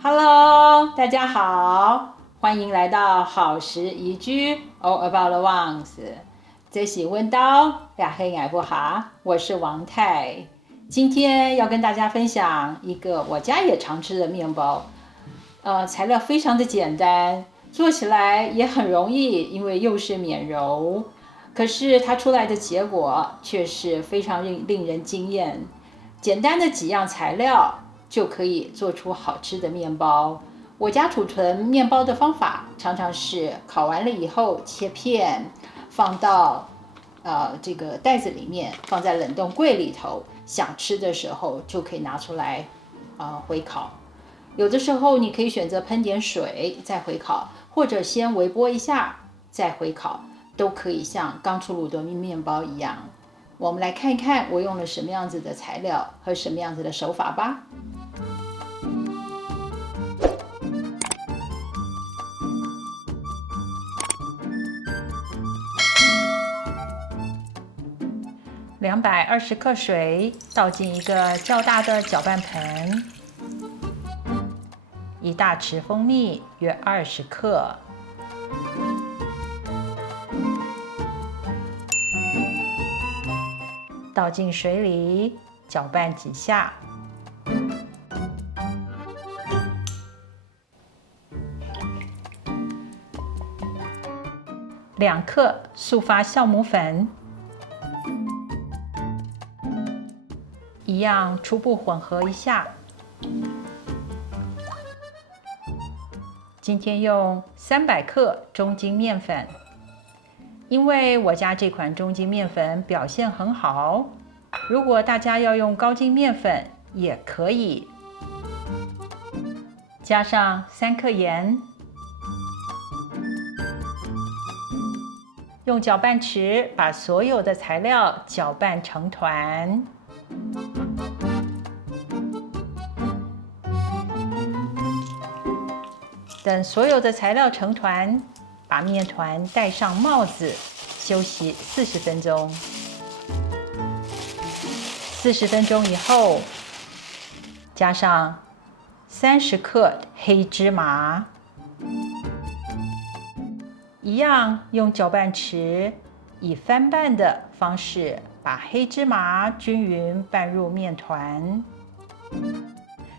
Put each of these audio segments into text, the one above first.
Hello，大家好，欢迎来到好时宜居 All About the Ones。这是温刀呀，黑矮不哈，我是王太。今天要跟大家分享一个我家也常吃的面包，材料非常的简单，做起来也很容易，因为又是免揉。可是它出来的结果却是非常令人惊艳。简单的几样材料就可以做出好吃的面包。我家储存面包的方法常常是烤完了以后切片，放到这个袋子里面，放在冷冻柜里头，想吃的时候就可以拿出来回烤。有的时候你可以选择喷点水再回烤，或者先微波一下再回烤，都可以像刚出炉的面包一样。我们来看一看我用了什么样子的材料和什么样子的手法吧。220克水倒进一个较大的搅拌盆，1大匙蜂蜜约20克，倒进水里搅拌几下。2克速发酵母粉，一样初步混合一下。今天用300克中筋面粉，因为我家这款中筋面粉表现很好，如果大家要用高筋面粉也可以。加上3克盐，用搅拌匙把所有的材料搅拌成团。等所有的材料成团，把面团戴上帽子，休息40分钟。40分钟以后，加上30克黑芝麻，一样用搅拌匙以翻拌的方式把黑芝麻均匀拌入面团。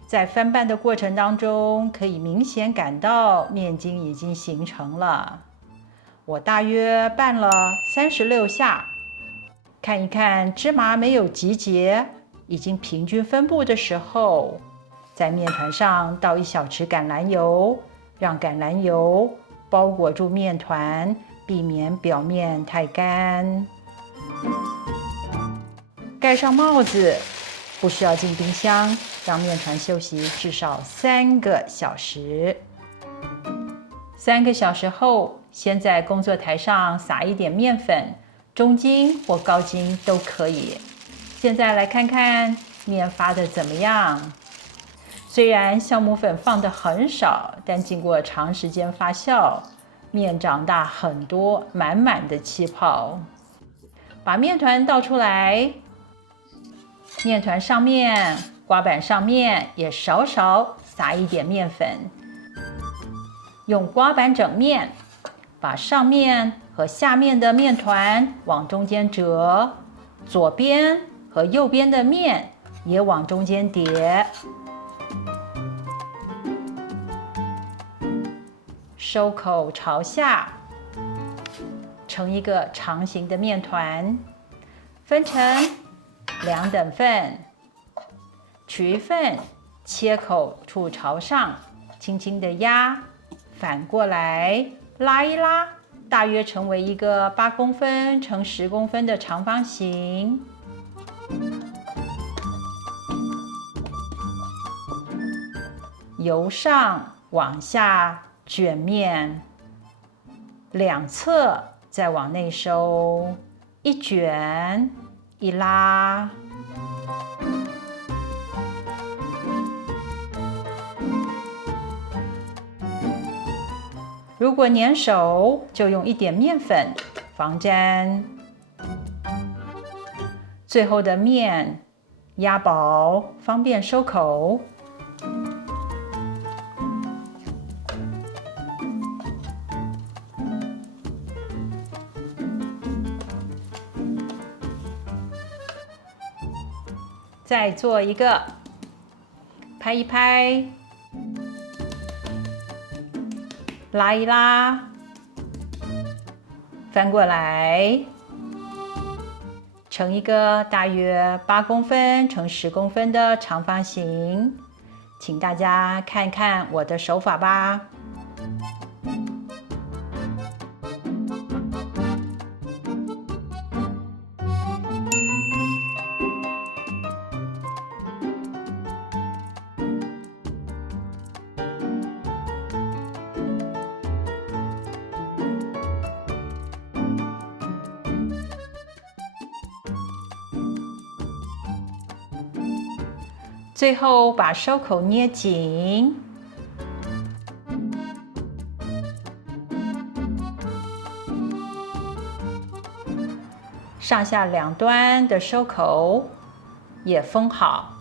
在翻拌的过程当中，可以明显感到面筋已经形成了。我大约拌了36下，看一看芝麻没有集结，已经平均分布的时候，在面团上倒1小匙橄榄油，让橄榄油包裹住面团，避免表面太干。盖上帽子，不需要进冰箱，让面团休息至少3个小时。3个小时后，先在工作台上撒一点面粉，中筋或高筋都可以。现在来看看面发的怎么样。虽然酵母粉放的很少，但经过长时间发酵，面长大很多，满满的气泡。把面团倒出来，面团上面、刮板上面也少少撒一点面粉。用刮板整面，把上面和下面的面团往中间折，左边和右边的面也往中间叠。收口朝下，成一个长形的面团，分成2等份，取一份切口处朝上，轻轻的压，反过来拉一拉，大约成为一个8公分乘10公分的长方形。由上往下卷面，2侧再往内收，一卷一拉。如果粘手，就用一点面粉防粘。最后的面压薄，方便收口。再做一个，拍一拍，拉一拉，翻过来，成一个大约8公分乘10公分的长方形。请大家看看我的手法吧。最后把收口捏紧，上下两端的收口也封好。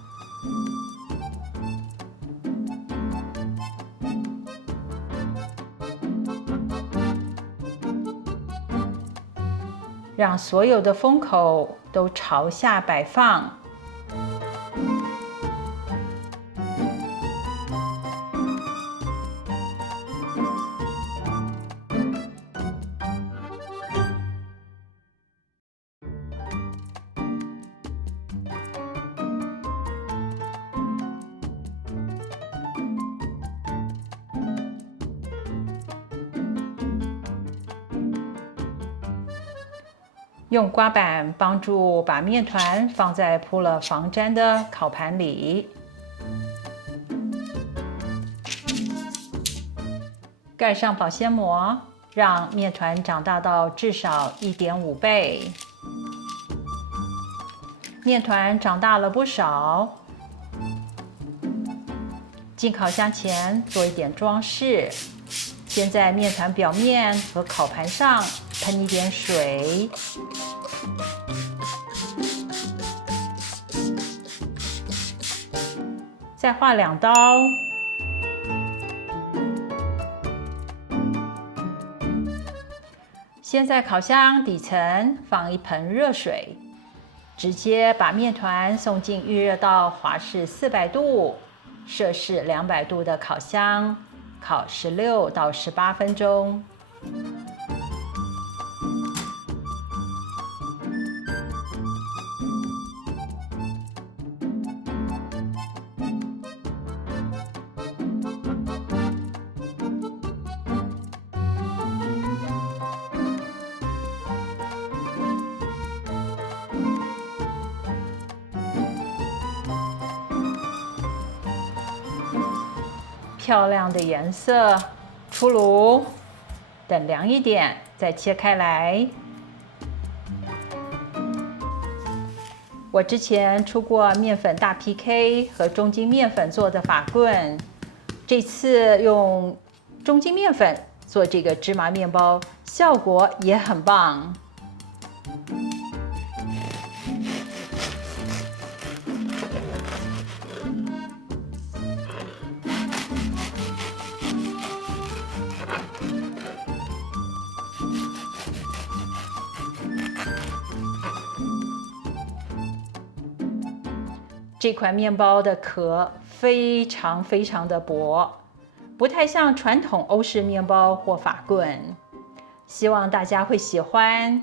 让所有的封口都朝下摆放。用刮板帮助把面团放在铺了防粘的烤盘里，盖上保鲜膜，让面团长大到至少1.5倍。面团长大了不少，进烤箱前做一点装饰，先在面团表面和烤盘上喷一点水。再画2刀，先在烤箱底层放一盆热水，直接把面团送进预热到华氏400度、摄氏200度的烤箱，烤16到18分钟。漂亮的颜色，出炉，等凉一点再切开来。我之前出过面粉大 PK 和中筋面粉做的法棍，这次用中筋面粉做这个芝麻面包，效果也很棒。这款面包的壳非常的薄，不太像传统欧式面包或法棍，希望大家会喜欢。